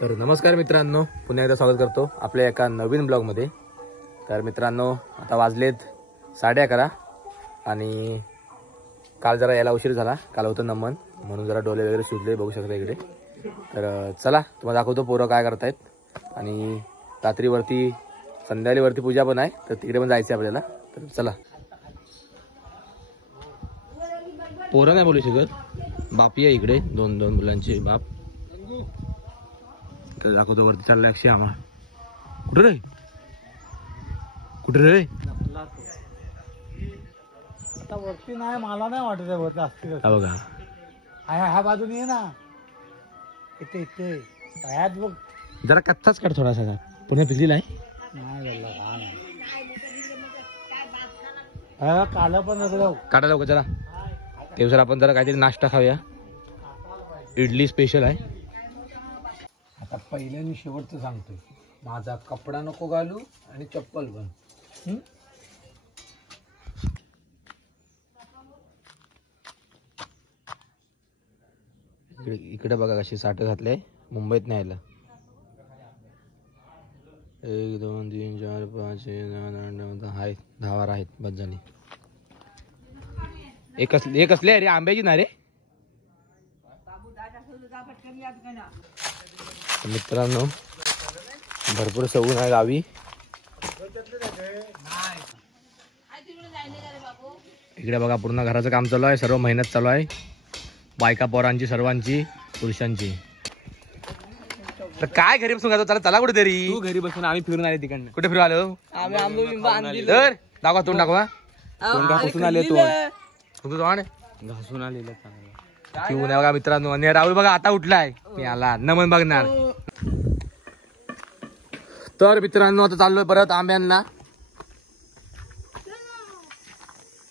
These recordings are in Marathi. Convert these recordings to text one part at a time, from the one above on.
तर नमस्कार मित्रांनो, पुन्हा एकदा स्वागत करतो आपल्या एका नवीन ब्लॉगमध्ये. तर मित्रांनो, आता वाजलेत 11:30 आणि काल जरा यायला उशीर झाला. काल होतं नमन म्हणून जरा डोळे वगैरे सुजले, बघू शकता इकडे. तर चला तुम्हाला दाखवतो पोरं काय करतायत. आणि रात्रीवरती संध्याकाळीवरती पूजा पण आहे, तर तिकडे पण जायचं आहे आपल्याला. तर चला. पोरं नाही बोलू शकत, बापी आहे इकडे, दोन मुलांचे बाप. तर दाखवतो वरती चालला अक्षय. आम्हाला कुठे रे आता वरती नाही, मला नाही वाटत वरती असतील. बघा ह्या बाजूने ये ना, इथे इथे ह्यात बघ. जरा कच्चाच काढ थोडासा, पुन्हा पिकलेला आहे. नाही काल पण काढा लवकर चला. तेवसर आपण जरा काहीतरी नाश्ता खाऊया. इडली स्पेशल आहे. आता पहिल्याने शेवटचं सांगतोय, माझा कपडा नको घालू आणि चप्पल पण. इकडे बघा कशी साठ घातले. मुंबईत नाही आलं. 1 2 3 4 5 6 7 8 9 10 आहेत, 10 वार आहेत बस झाली. एक असले अरे आंब्याची ना रे. मित्रांनो, भरपूर सवून आहे गावी. इकडे बघा पूर्ण घराचं काम चालू आहे, सर्व मेहनत चालू आहे, बायका पोरांची, सर्वांची, पुरुषांची. तर काय घरी बसून घालतो, चला कुठे तरी. तू घरी बसून आम्ही फिरून आले तिकडनं. कुठे फिरू आलो. तर दाखवा तोंड, दाखवा तोंड घासून आले. घासून आलेलं ठेवून बघा मित्रांनो. आणि राहुल बघा आता उठलाय, मी आला नमन बघणार. तर मित्रांनो, आता चाललोय परत आंब्यांना.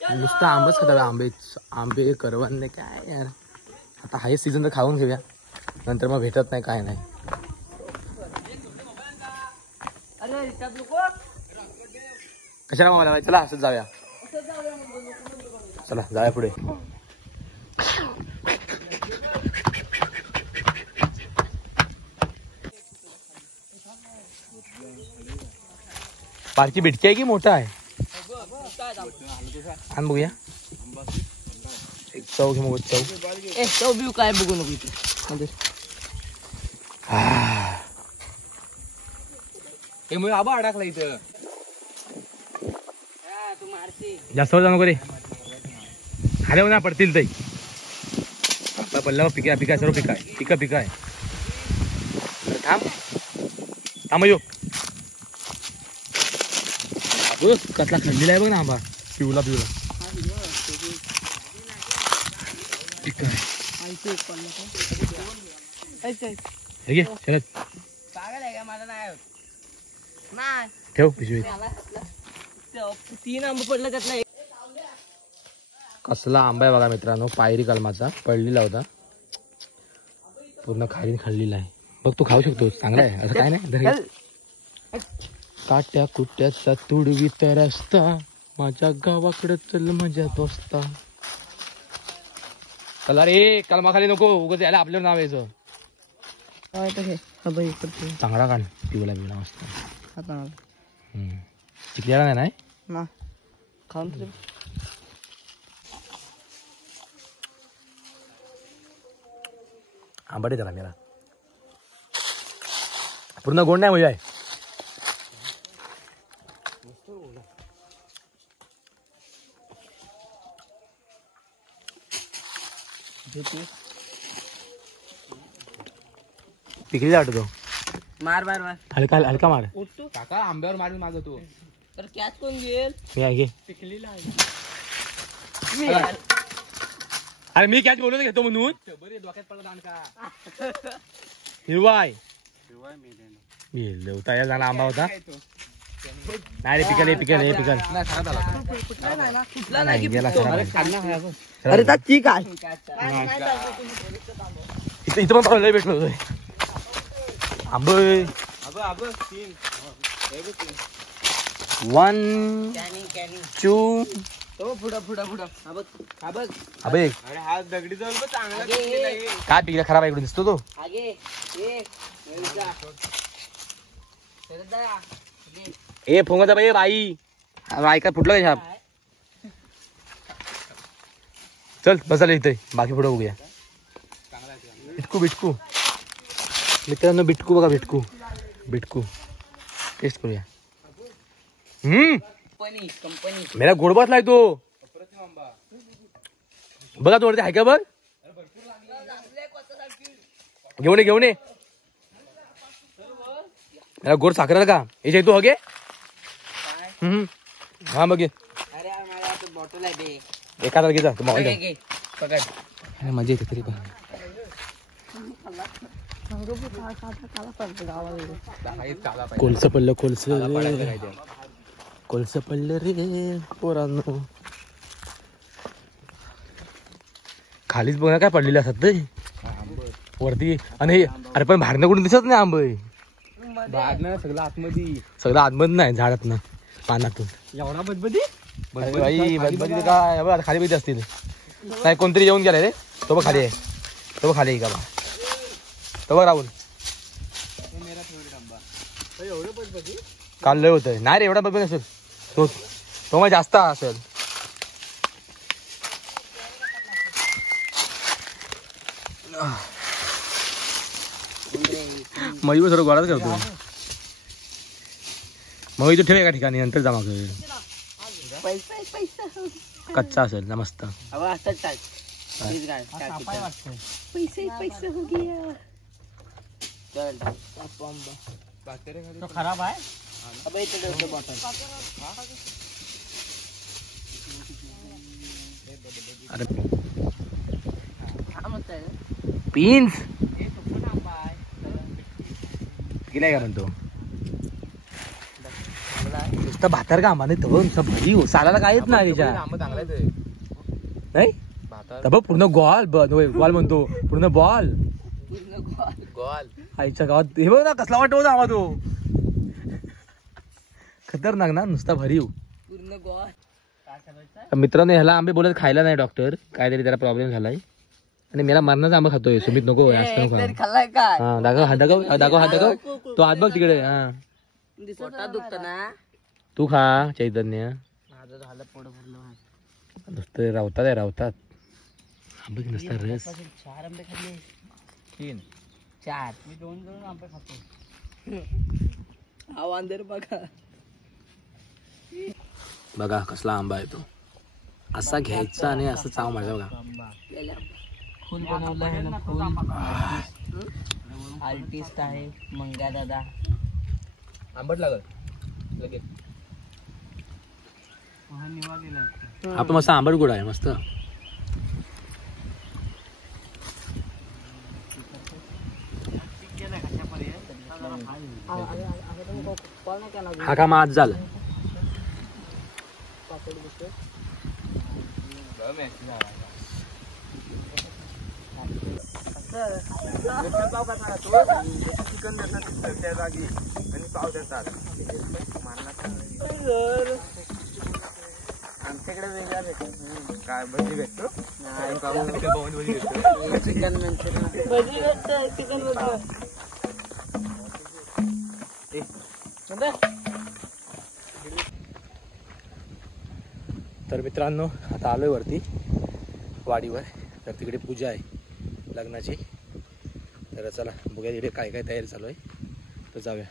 नुसतं आंबच खाता, आंबे करवंदे काय यार. आता हाय सीझन तर खाऊन घेऊया, नंतर मग भेटत नाही काय नाही. कशाला मला, चला असंच जाऊया. चला जाऊया पुढे. पारची बिटकी आहे की मोठा आहे. आण बघूया. एक चव घे, मग चव बिव काय बघू नको. आबा अडकला इथं. जास्त जाऊ नको रे, खाली ना पडतील ताई. पडल्या पिका सर्व पिका आहे. थांब थांब यो. कसला खंडीला आहे बघ ना आंबा, पिवला ठेव पिशवी. 3 आंबे पडलं त्यातला. कसला आंबा आहे बघा मित्रांनो, पायरी कलमाचा, पडलेला होता, पूर्ण खाली खाल्लेला आहे. बघ तू खाऊ शकतो, चांगला आहे, असं काय नाही. काट्या कुट्याचा तुडवीत रस्ता, माझ्या गावाकडे चल मजा दोस्ता. चला रे, कलमा खाली नको उगाच यायला आपल्यावर नाव यायचं. चांगला काढ, पिवला मस्त. चिकल्याला नाही ना खाऊन आंबाटे झाला मेरा, पूर्ण गोड नाही म्हणजे. पिकली वाटतो. मार हलका मार. काका आंब्यावर मारून माझं तू तर कॅच कोण घेईल. मी आहे घे. पिकलेला आहे. अरे मी कॅच बोलून घेतो म्हणून. डोक्यात पडला दांडका. हिरवा आहे. तयार झाला आंबा होता. नाही रे, पिकल. अरे ठीक आहे. इथं पण लय भेटलो आंब. 1 2 तो पुढं पुढं पुढं हा बघ हा बघ अबे अरे हा दगडी जवळ पण चांगला दिसलेला आहे. काय पिकला खराब आहे इकडून दिसतो तो. आगे ये जा सरक जा ये. ए फोंगाचा बाई बाई ऐका फुटलं का छाप. चल बसायला इथे बाकी पुढे बघूया. बिटकू बिटकू मित्रांनो बिटकू बघा बिटकू बिटकू टेस्ट करूया. कंपनी मेरा गोड बसलाय तो बघा तो वरती आहे का बघ. घेऊन ये घेऊन ये. मेरा गोड साखर का याच्या तू हगे. हा बघ अरे माझ्या बॉटल आहे बे. एखादा घे जा तू मोबाईल घे पकड. मजा येते तरी पण. कोलस पडलं कोलस कोलस पडलं रे पोरांनो. खालीच बघ ना काय पडलेले असतात ते वरती. आणि अरे पण बाहेरनं कुठून दिसत नाही आंब. सगळं आतमध्ये सगळं आतमध्ये नाही झाडातनं पानातून. एवढा बदबदी बाई बदबदी काय बघ खाली बघित असतील. नाही कोणतरी येऊन गेलाय रे. तो बघ खाली आहे तो बघ खाली आहे का बा. तो बघ राहुल काल लय होत नाही रे एवढा बघ असेल तो तो मग जास्त असेल. मग थोडं गोळाच करतो मग इथे ठेव एका ठिकाणी नंतर जमा कर. कच्चा असेल ना मस्त. तो खराब आहे. अबे इथे ठेवतो बॉटल. अरे पिन्स गेलाय का म्हणतो. नुसतं भातार का आंबा नाही तर नुसतं भरी हो सालाला काहीच नाही त्याच्या नाही. तर बघ पूर्ण गॉल बॉल म्हणतो पूर्ण बॉल गोल आईच्या गावात. हे बघ ना कसला वाटतो आवा तो खतरनाक ना नुसता भरीव. पूर्ण गोल. काय करायचं मित्रांनो ह्याला आंबे बोलत खायला नाही डॉक्टर काहीतरी त्याला प्रॉब्लेम झालाय आणि मला मरणाचा आंबा खातोय. सुमित नको खाल्लाय काय. हा दाखव हात दाखव दाखव हात दाखव तो हात बघ तिकडे. हा पोटात दुखत ना. तू खा चैतन्य. माझं झालं पोट भरलं. नुसतं रावतात आहे रावतात आंबे नुसता रस. 4 आंबे खाल्ले. 3 4 मी 2 आंबे खातो. हा वांदर बघा बघा कसला आंबा आहे तो. असा घ्यायचा आणि असं चाव माझा बघा. फुल बनवलं आहे ना फुल. आर्टिस्ट आहे मंगा दादा. आंबट लागल लगेच. निवालेला आपण मस्त आंबट गोड आहे मस्त. हा का आज झाला. चिकन देतात त्या जागी आणि पाव देतात. आमच्याकडे वेगळा भेटतो. काय भजी भेटतो चिकन भजी भेटतो चिकन भेटतो. तर मित्रांनो आता आलोय वरती वाडीवर. तर तिकडे पूजा आहे लग्नाची. तर चला बघूया तिकडे काय काय तयारी चालू आहे तर जाऊया.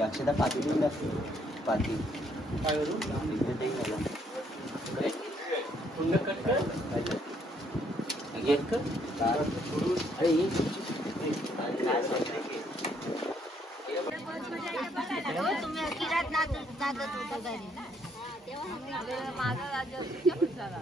अक्षता पाठी देऊन लागते पाठी तुम्ही अकिरात नाचत होतो घरी ना तेव्हा माझा राज्य झाला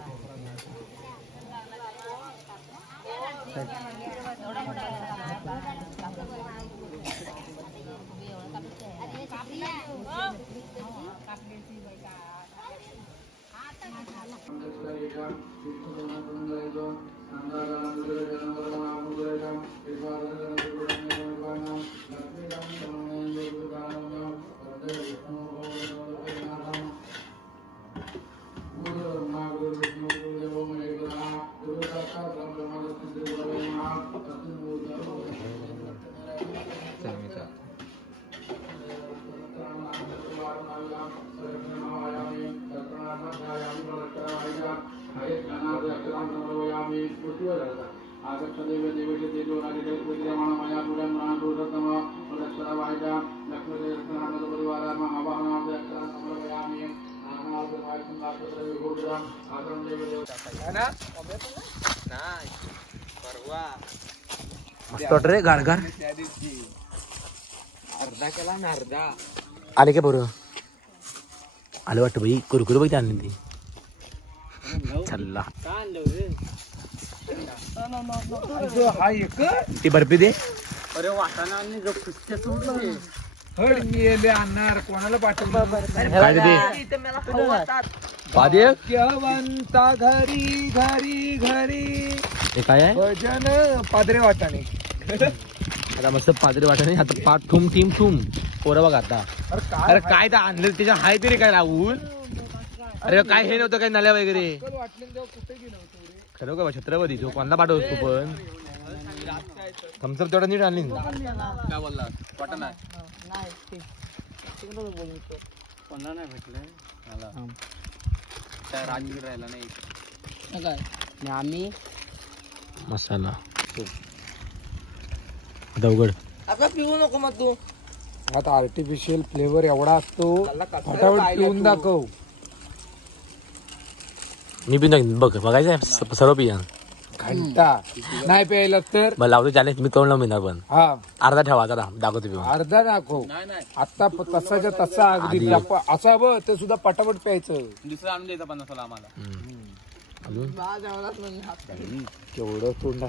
मस्त वाटत रे गारगार अर्धा केला ना अर्धा आले काय बरं आले वाटतं बाई कुरकुर बाई आणली ती चल्ला हा एक ती बर्फी दे अरे वाटाणा आणि जो कुस्त्या सोडलं हड मी आणणार कोणाला पाठवलं काय दे भाग्यवंता घरी घरी घरी हे काय आहे भजन पादरे वाटाणे आता मस्त पाजरी वाटत नाही आता पाठ ठुम टीम ठुम पोरं बघ आता अरे काय तर आणलं त्याच्या हाय तरी काय राहुल अरे काय हे नव्हतं काय नल्या वगैरे वाटले तेव्हा कुठे गेलं होतं रे खरं का छत्रपती जो कोणला पाठवतो तू पण थम्सअप तेवढा नीट आणली काय बोलला वाटाणा कोणला नाही भेटलंय मला काय राजगीर राहिला नाही काय आम्ही मसाला आता उघड आता पिऊ नको मग तू आता आर्टिफिशियल फ्लेवर एवढा असतो फटाफट पिऊन दाखव मी बी नाही बघ बघायचं सर्व पिया घंटा नाही प्यायला तर बरं लावतो चॅलेंज मी तोंड लावून पण हा अर्धा ठेवा आता दाखवतो पिऊन अर्धा दाखव आता तसाच्या तसा अगदी असा बघ ते सुद्धा पटापट प्यायचं दुसरा आणून द्यायचा 50 आम्हाला अजून केवढं तोंडा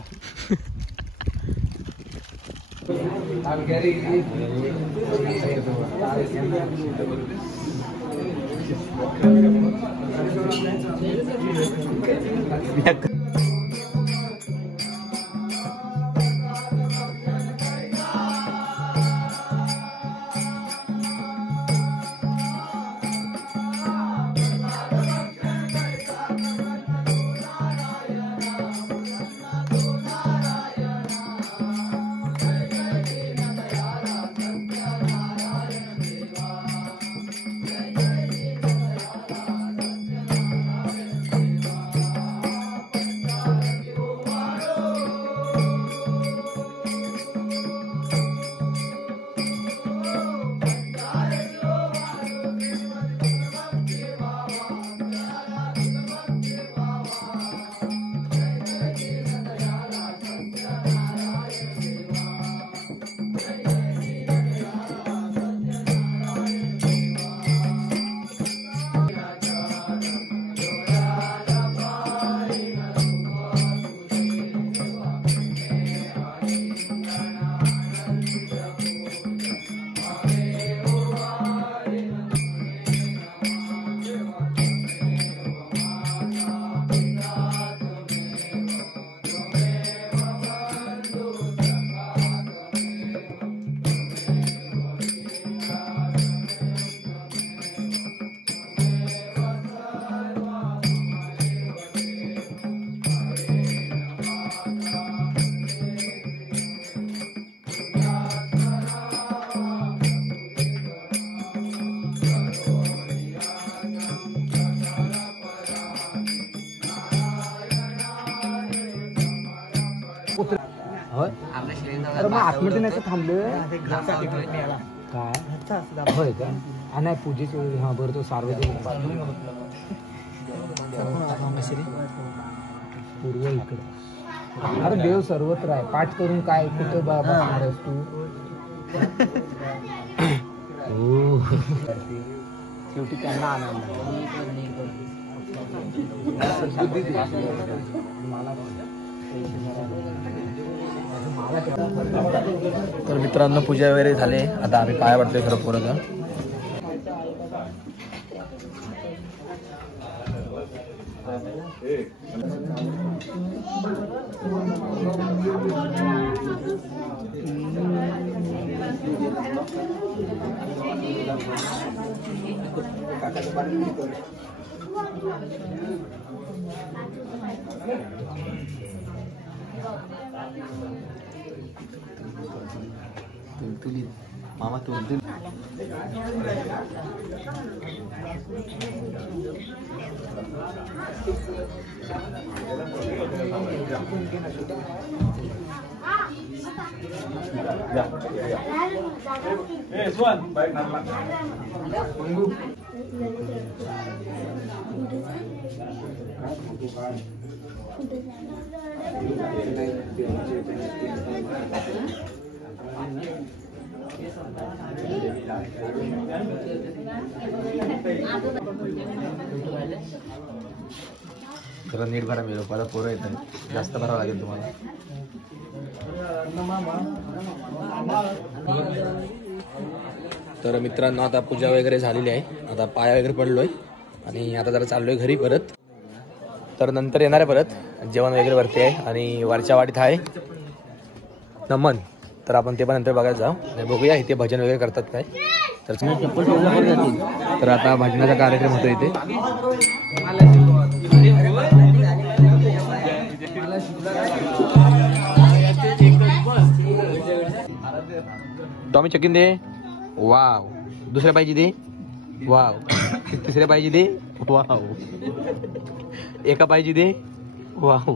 होय अरे मग आतमध्ये नाही का थांबले काय होय का नाही पूजेची वेळी हा बरं तो सार्वजनिक पूर्व इकडे अरे देव सर्वत्र आहे पाठ करून काय कुठे बसणार आहेस तू शेवटी त्यांना आनंद तर मित्रांनो पूजा वगैरे झाले आता आम्ही पाया पडतोय खरं पोरं मामा तुलतुल जरा नीट भरा मिळो मला पोरं येत आहे जास्त भरावं लागेल तुम्हाला तर मित्रांनो आता पूजा वगैरे झालेली आहे आता पाया वगैरे पडलोय आणि आता जरा चाललोय घरी परत तर नंतर येणार आहे परत जेवण वगैरे वरती आहे आणि वरच्या वाडीत आहे नमन तर आपण ते पण नंतर बघायला जाऊ आणि बघूया इथे भजन वगैरे करतात काय तर आता भजनाचा कार्यक्रम होतो इथे टॉमी चकिन दे वाव दुसऱ्या पाहिजे दे वाव तिसऱ्या पाहिजे दे वाव एका पाहिजे दे वाव